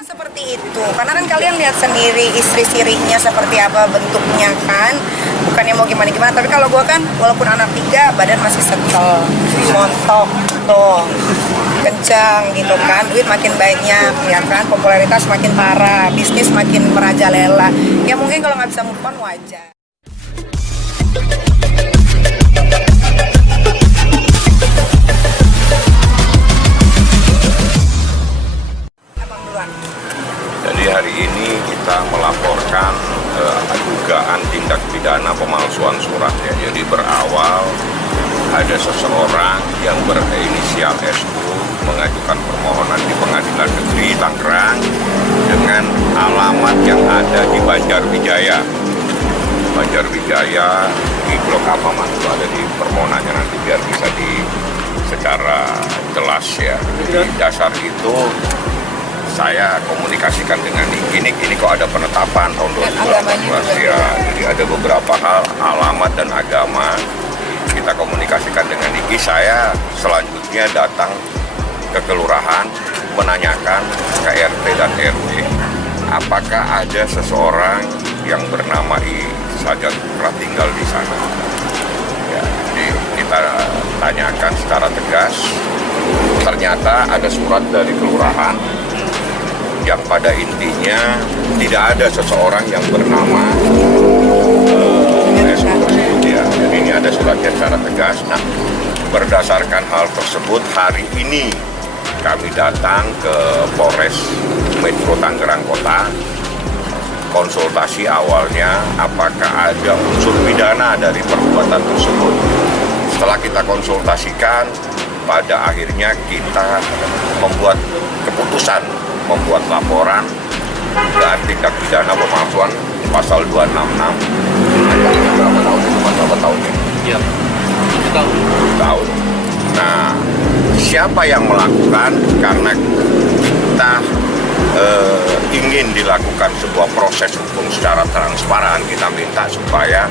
Seperti itu, karena kan kalian lihat sendiri istri sirinya seperti apa bentuknya kan, bukannya mau gimana-gimana, tapi kalau gue kan walaupun anak 3, badan masih setel, montok, tuh, kencang gitu kan, duit makin banyak, ya kan, popularitas makin parah, bisnis makin merajalela, ya mungkin kalau nggak bisa move on wajar. Jadi hari ini kita melaporkan dugaan tindak pidana pemalsuan surat ya. Jadi berawal ada seseorang yang berinisial SU mengajukan permohonan di Pengadilan Negeri Tangerang dengan alamat yang ada di Banjarwijaya. Banjarwijaya di Blok Apaman itu ada di permohonannya, nanti biar bisa secara jelas ya. Di dasar itu saya komunikasikan dengan ini kok ada penetapan tahun 2018 ya. Jadi ada beberapa hal, alamat dan agama. Kita komunikasikan dengan Niki. Saya selanjutnya datang ke kelurahan menanyakan ke RT dan RW apakah ada seseorang yang bernama Sajat Putra tinggal di sana. Ya, jadi kita tanyakan secara tegas. Ternyata ada surat dari kelurahan yang pada intinya tidak ada seseorang yang bernama ya. Jadi ini ada suratnya secara tegas. Nah, berdasarkan hal tersebut hari ini kami datang ke Polres Metro Tangerang Kota. Konsultasi awalnya apakah ada unsur pidana dari perbuatan tersebut. Setelah kita konsultasikan, pada akhirnya kita membuat keputusan, membuat laporan dan tindak pidana pemalsuan pasal 266. Berapa tahun ini? Iya, 7 tahun. 7 tahun. Nah, siapa yang melakukan? Karena kita ingin dilakukan sebuah proses hukum secara transparan, kita minta supaya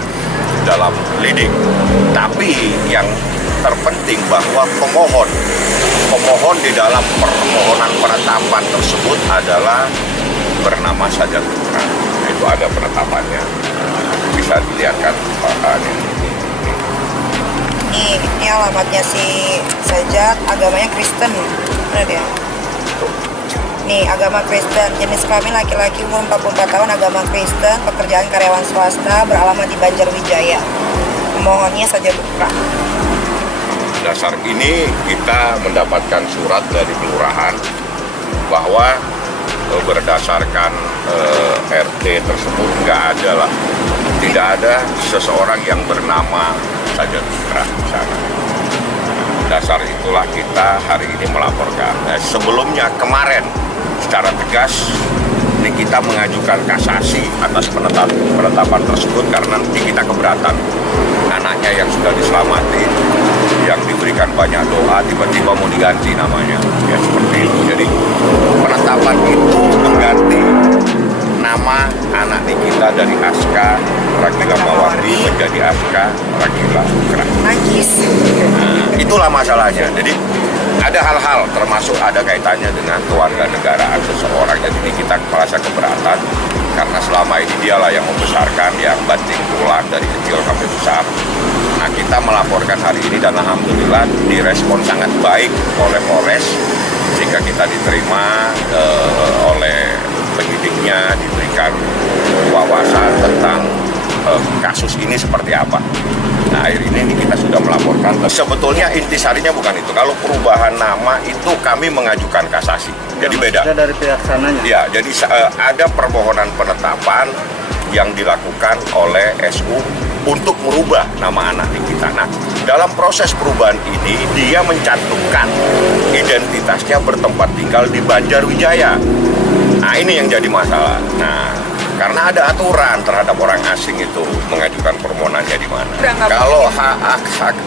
dalam lidik. Tapi yang terpenting bahwa pemohon di dalam permohonan penetapan tersebut adalah bernama Sajat Putra. Itu ada penetapannya, bisa dilihatkan ini alamatnya si Sajat, agamanya Kristen, benar ya? Nih, agama Kristen, jenis kelamin laki-laki, umur 44 tahun, agama Kristen, pekerjaan karyawan swasta, beralamat di Banjarwijaya. Pemohonnya Sajat Putra. Dasar ini kita mendapatkan surat dari kelurahan bahwa berdasarkan RT tersebut tidak ada seseorang yang bernama Sajat Putra di sana. Dasar itulah kita hari ini melaporkan. Nah, sebelumnya kemarin secara tegas ini kita mengajukan kasasi atas penetapan tersebut karena nanti kita keberatan. Anaknya yang sudah diselamatin, yang diberikan banyak doa, tiba-tiba mau diganti namanya, ya seperti itu. Jadi penetapan itu mengganti nama anak kita dari Aska Ragila Mawari menjadi Aska Ragila Putra. Nah, itulah masalahnya. Jadi ada hal-hal termasuk ada kaitannya dengan kewarganegaraan seseorang. Jadi ini kita merasa keberatan karena selama ini dialah yang membesarkan, yang banting tulang dari kecil sampai besar. Nah, kita melaporkan hari ini dan alhamdulillah direspon sangat baik oleh Polres sehingga kita diterima oleh penyidiknya, diberikan wawasan tentang kasus ini seperti apa. Nah, akhir ini kita sudah melaporkan. Sebetulnya intisarinya bukan itu. Kalau perubahan nama itu kami mengajukan kasasi. Jadi beda. Dari pihak sananya? Ya, jadi ada permohonan penetapan yang dilakukan oleh SU untuk merubah nama anak kita. Nah, dalam proses perubahan ini dia mencantumkan identitasnya bertempat tinggal di Banjarwijaya. Nah, ini yang jadi masalah. Nah, karena ada aturan terhadap orang asing itu mengajukan permohonannya di mana. Kalau hak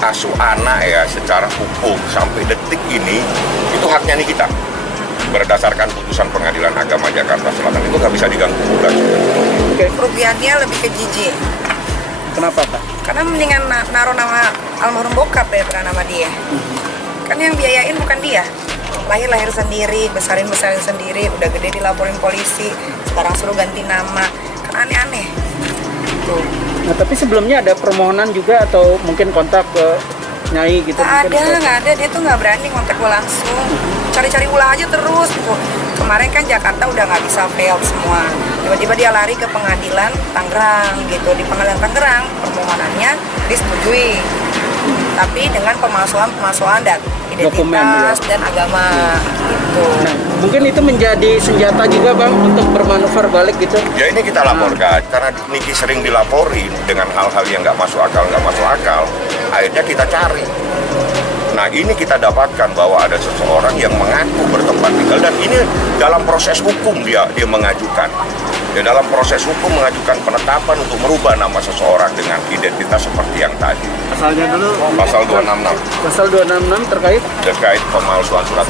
asuh anak ya secara hukum sampai detik ini itu haknya nih kita. Berdasarkan putusan Pengadilan Agama Jakarta Selatan itu nggak bisa diganggu gugat. Kerugiannya lebih ke Jiji. Kenapa, Pak? Karena mendingan naruh nama almarhum bokap daripada nama dia. Kan yang biayain bukan dia. lahir sendiri, besarin sendiri, udah gede dilaporin polisi, sekarang suruh ganti nama, kan aneh-aneh. Tuh. Nah, tapi sebelumnya ada permohonan juga atau mungkin kontak ke Nyai gitu? Nggak ada, dia tuh nggak berani kontak gue langsung, cari-cari ulah aja terus gitu. Kemarin kan Jakarta udah nggak bisa fail semua, tiba-tiba dia lari ke pengadilan Tangerang gitu. Di pengadilan Tangerang permohonannya disetujui, tapi dengan pemalsuan dan Dokumen, identitas ya. dan agama gitu. Nah, mungkin itu menjadi senjata juga Bang untuk bermanuver balik gitu? Ya ini kita laporkan, karena Niki sering dilaporin dengan hal-hal yang nggak masuk akal, akhirnya kita cari. Nah ini kita dapatkan bahwa ada seseorang yang mengaku bertempat tinggal, dan ini dalam proses hukum dia mengajukan. Ya, dalam proses hukum mengajukan penetapan untuk merubah nama seseorang dengan identitas seperti yang tadi. Pasalnya dulu? Pasal 266 Pasal 266 terkait pemalsuan surat,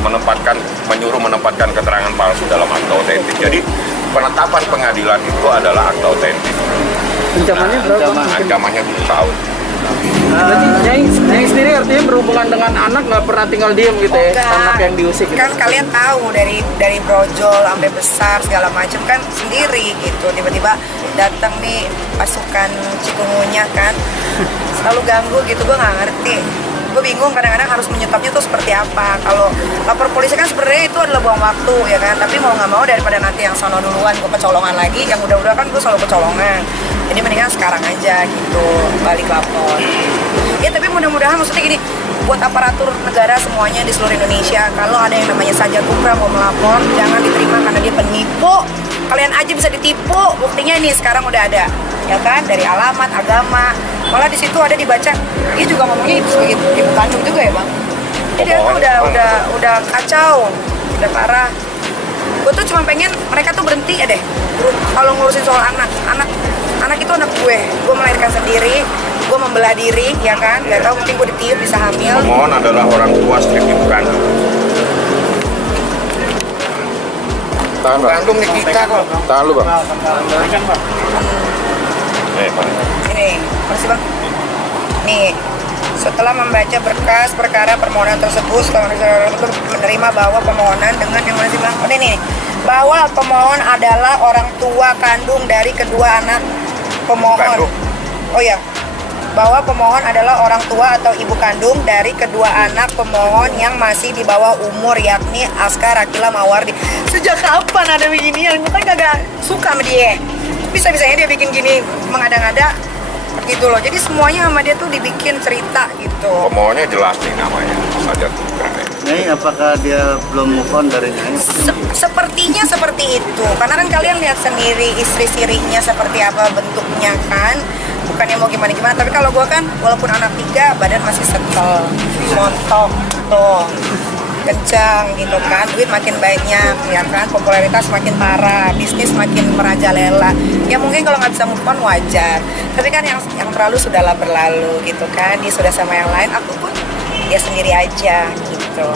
menyuruh menempatkan keterangan palsu dalam akta otentik. Jadi penetapan pengadilan itu adalah akta otentik. Ancamannya berapa? Ancamannya 7 tahun. Berarti Nyai sendiri artinya berhubungan dengan anak nggak pernah tinggal diem gitu ya? Enggak. Anak yang diusik gitu. Kan kalian tahu dari brojol sampai besar segala macam kan sendiri gitu. Tiba-tiba datang nih pasukan cikungunya kan, selalu ganggu gitu, gue nggak ngerti. Gue bingung kadang-kadang harus menyetopnya tuh seperti apa. Kalau lapor polisi kan sebenarnya itu adalah buang waktu ya kan, tapi mau nggak mau daripada nanti yang sono duluan gue kecolongan lagi, yang udah-udah kan gue selalu kecolongan. Jadi mendingan sekarang aja gitu balik lapor. Ya tapi mudah-mudahan maksudnya gini, buat aparatur negara semuanya di seluruh Indonesia, kalau ada yang namanya Saja Kupra mau melapor, jangan diterima karena dia penipu. Kalian aja bisa ditipu, buktinya nih sekarang udah ada, ya kan, dari alamat, agama. Malah di situ ada dibaca, dia juga ngomongnya itu sebagai ibu kandung juga ya bang. Jadi dia tuh udah kacau, udah parah. Gue tuh cuma pengen mereka tuh berhenti ya deh, kalau ngurusin soal anak itu anak gue melahirkan sendiri, gue membelah diri, ya kan, gak tau mungkin gue ditiup bisa hamil. Pemohon adalah orang tua strip ibu kandung. Tahan Bang. Kandung nih kita kok. Tahan lu Bang. Ini, makasih bang. Nih, setelah membaca berkas perkara permohonan tersebut, menerima bahwa pemohonan dengan yang masih bilang, ini bahwa pemohon adalah orang tua kandung dari kedua anak pemohon. Oh ya, bahwa pemohon adalah orang tua atau ibu kandung dari kedua anak pemohon yang masih di bawah umur, yakni Askar Akila Mawardi. Sejak kapan ada beginian? Kita kagak suka sama dia. Bisa-bisanya dia bikin gini mengada-ngada gitu loh. Jadi semuanya sama dia tuh dibikin cerita gitu. Pemohonnya jelas nih namanya, Saja Kupra. Nyai, apakah dia belum move on dari Nyai? Sepertinya seperti itu. Karena kan kalian lihat sendiri istri sirinya seperti apa bentuknya kan. Bukannya mau gimana-gimana, tapi kalau gue kan walaupun anak 3, badan masih setel, montok tuh, kencang gitu kan, duit makin banyak ya kan, popularitas makin parah, bisnis makin merajalela. Ya mungkin kalau nggak bisa move on wajar, tapi kan yang terlalu sudahlah berlalu gitu kan. Dia sudah sama yang lain, aku pun dia sendiri aja gitu.